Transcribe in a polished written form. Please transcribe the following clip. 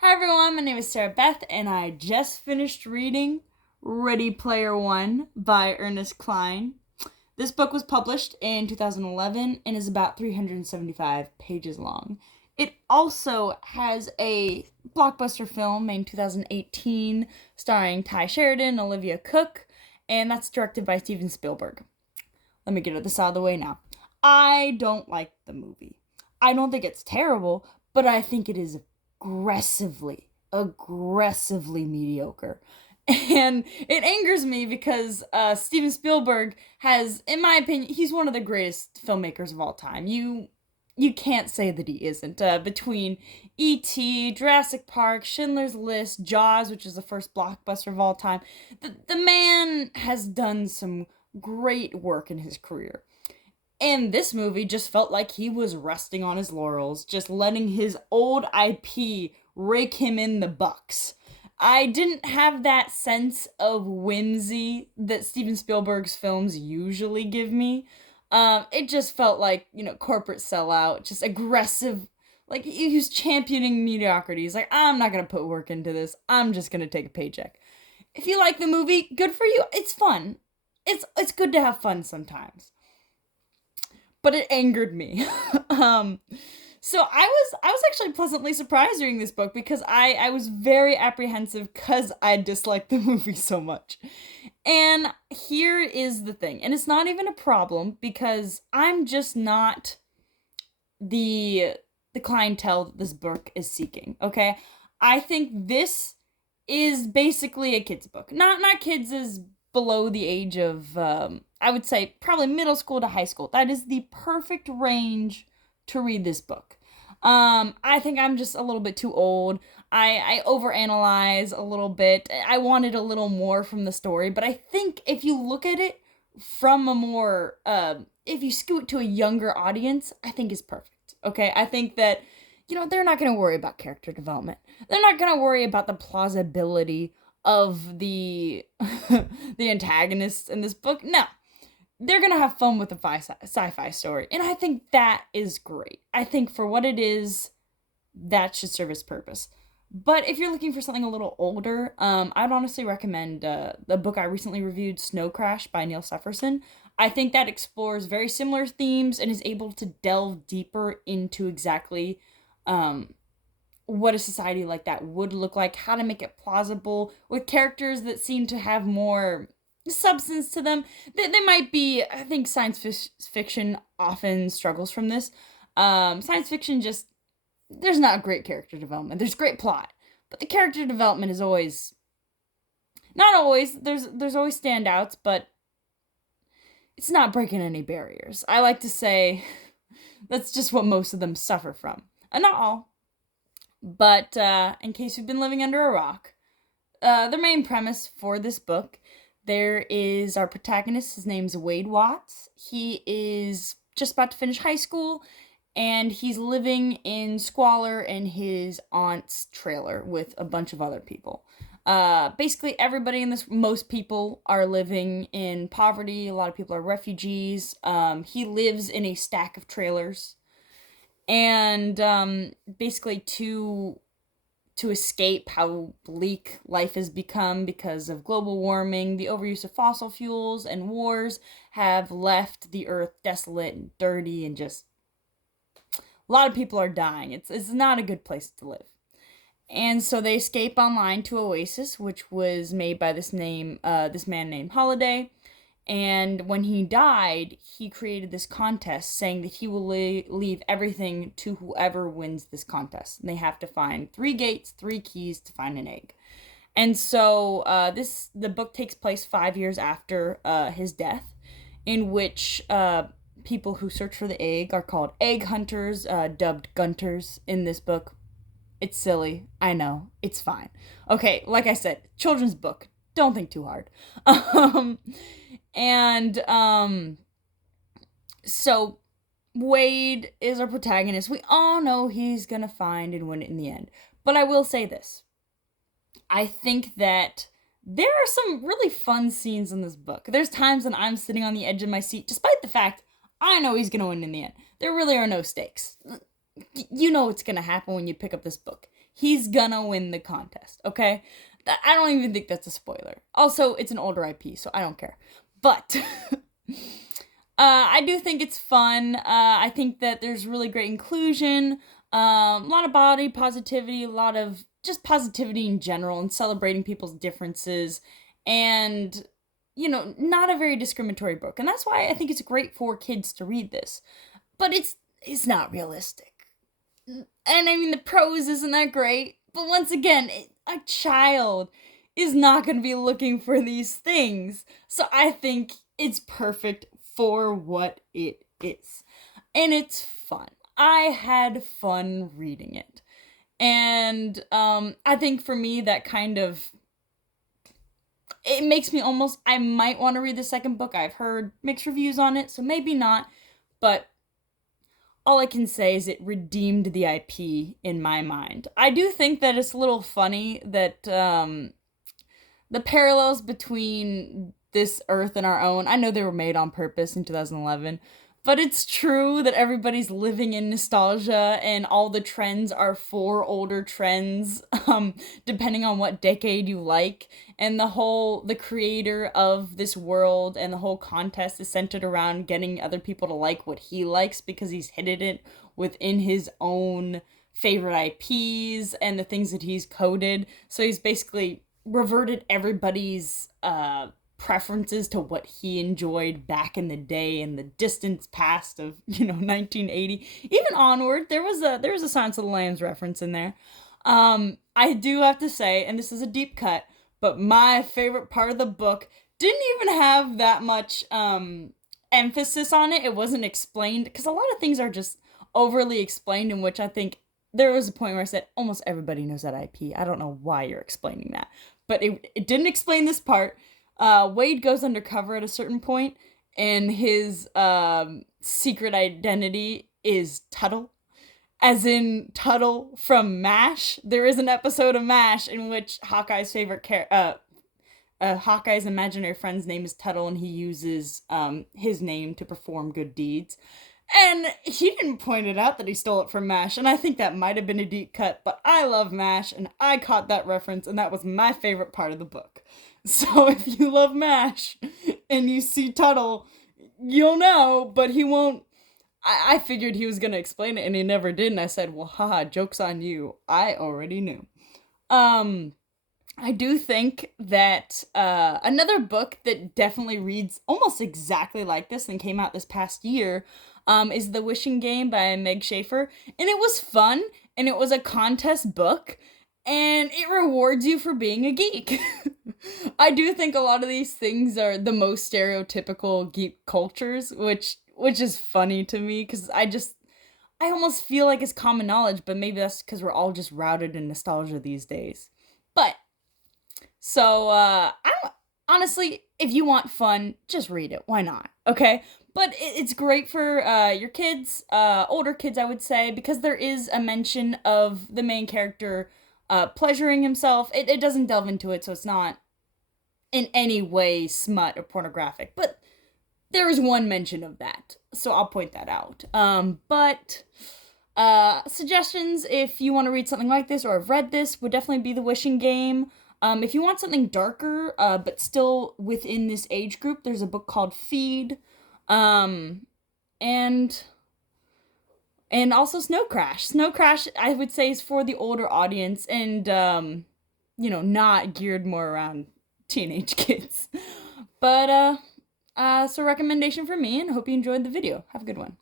Hi everyone, my name is Sarah Beth, and I just finished reading Ready Player One by Ernest Cline. This book was published in 2011 and is about 375 pages long. It also has a blockbuster film made in 2018 starring Ty Sheridan and Olivia Cooke, and that's directed by Steven Spielberg. Let me get this out of the way now. I don't like the movie. I don't think it's terrible, but I think it is aggressively mediocre. And it angers me because Steven Spielberg has, in my opinion, he's one of the greatest filmmakers of all time. You can't say that he isn't. Between E.T., Jurassic Park, Schindler's List, Jaws, which is the first blockbuster of all time, the man has done some great work in his career. And this movie just felt like he was resting on his laurels, just letting his old IP rake him in the bucks. I didn't have that sense of whimsy that Steven Spielberg's films usually give me. It just felt like, corporate sellout, just aggressive. Like, he was championing mediocrity. He's like, I'm not gonna put work into this. I'm just gonna take a paycheck. If you like the movie, good for you. It's fun. It's good to have fun sometimes, but it angered me. um, so I was actually pleasantly surprised during this book because I was very apprehensive because I disliked the movie so much. And here is the thing, and it's not even a problem because I'm just not the the clientele that this book is seeking. Okay, I think this is basically a kid's book. Not kids as below the age of I would say probably middle school to high school. That is the perfect range to read this book. I think I'm just a little bit too old. I overanalyze a little bit. I wanted a little more from the story, but I think if you look at it from a more if you skew it to a younger audience, I think is perfect. Okay? I think that they're not going to worry about character development. They're not going to worry about the plausibility of the the antagonists in this book. No, they're gonna have fun with the sci-fi story, and I think that is great. I think for what it is, that should serve its purpose. But if you're looking for something a little older, I'd honestly recommend the book I recently reviewed, Snow Crash by Neal Stephenson. I think that explores very similar themes and is able to delve deeper into exactly um, what a society like that would look like, how to make it plausible with characters that seem to have more substance to them. They might be, I think fiction often struggles from this. Science fiction just, there's not great character development. There's great plot, but the character development is always, not always, there's always standouts, but it's not breaking any barriers. I like to say that's just what most of them suffer from. And not all, but in case you've been living under a rock, the main premise for this book, there is our protagonist. His name's Wade Watts. He is just about to finish high school, and he's living in squalor in his aunt's trailer with a bunch of other people. Basically, everybody in this, most people are living in poverty. A lot of people are refugees. He lives in a stack of trailers, and basically to escape how bleak life has become because of global warming, the overuse of fossil fuels, and wars have left the earth desolate and dirty, and just a lot of people are dying. It's not a good place to live. And so they escape online to Oasis, which was made by this man named Holiday. And when he died, he created this contest saying that he will leave everything to whoever wins this contest. And they have to find 3 gates, 3 keys to find an egg. And so the book takes place 5 years after his death, in which people who search for the egg are called egg hunters, dubbed gunters in this book. It's silly. I know. It's fine. Okay, like I said, children's book. Don't think too hard. Um, and so Wade is our protagonist. We all know he's gonna find and win it in the end. But I will say this. I think that there are some really fun scenes in this book. There's times when I'm sitting on the edge of my seat, despite the fact I know he's gonna win in the end. There really are no stakes. You know what's gonna happen when you pick up this book. he's gonna win the contest, okay? I don't even think that's a spoiler. Also, it's an older IP, so I don't care. But I do think it's fun. I think that there's really great inclusion, a lot of body positivity, a lot of just positivity in general, and celebrating people's differences, and not a very discriminatory book. And that's why I think it's great for kids to read this. But it's not realistic. And I mean, the prose isn't that great. But once again, a child is not going to be looking for these things. So I think it's perfect for what it is. And it's fun. I had fun reading it. And I think for me, that kind of, it makes me almost, I might want to read the second book. I've heard mixed reviews on it, so maybe not. But all I can say is it redeemed the IP in my mind. I do think that it's a little funny that the parallels between this Earth and our own, I know they were made on purpose in 2011, but it's true that everybody's living in nostalgia and all the trends are for older trends, depending on what decade you like. And the creator of this world and the whole contest is centered around getting other people to like what he likes because he's hidden it within his own favorite IPs and the things that he's coded. So he's basically reverted everybody's preferences to what he enjoyed back in the day in the distant past of 1980, even onward. There was a Silence of the Lambs reference in there. I do have to say, and this is a deep cut, but my favorite part of the book didn't even have that much emphasis on it. It wasn't explained, because a lot of things are just overly explained, in which I think there was a point where I said, almost everybody knows that IP. I don't know why you're explaining that. But it didn't explain this part. Wade goes undercover at a certain point, and his secret identity is Tuttle. As in Tuttle from MASH. There is an episode of MASH in which Hawkeye's Hawkeye's imaginary friend's name is Tuttle, and he uses his name to perform good deeds. And he didn't point it out that he stole it from MASH, and I think that might have been a deep cut, but I love MASH, and I caught that reference, and that was my favorite part of the book. So if you love MASH, and you see Tuttle, you'll know, but he won't. I figured he was going to explain it, and he never did, and I said, well, haha, joke's on you. I already knew. I do think that another book that definitely reads almost exactly like this and came out this past year is The Wishing Game by Meg Shaffer. And it was fun, and it was a contest book, and it rewards you for being a geek. I do think a lot of these things are the most stereotypical geek cultures, which is funny to me, because I almost feel like it's common knowledge, but maybe that's because we're all just routed in nostalgia these days. But so, honestly, if you want fun, just read it. Why not? Okay? But it's great for your kids, older kids, I would say, because there is a mention of the main character pleasuring himself. It doesn't delve into it, so it's not in any way smut or pornographic. But there is one mention of that, so I'll point that out. But suggestions, if you want to read something like this or have read this, would definitely be The Wishing Game. If you want something darker, but still within this age group, there's a book called Feed, and also Snow Crash. Snow Crash, I would say, is for the older audience, and not geared more around teenage kids. But so recommendation for me, and I hope you enjoyed the video. Have a good one.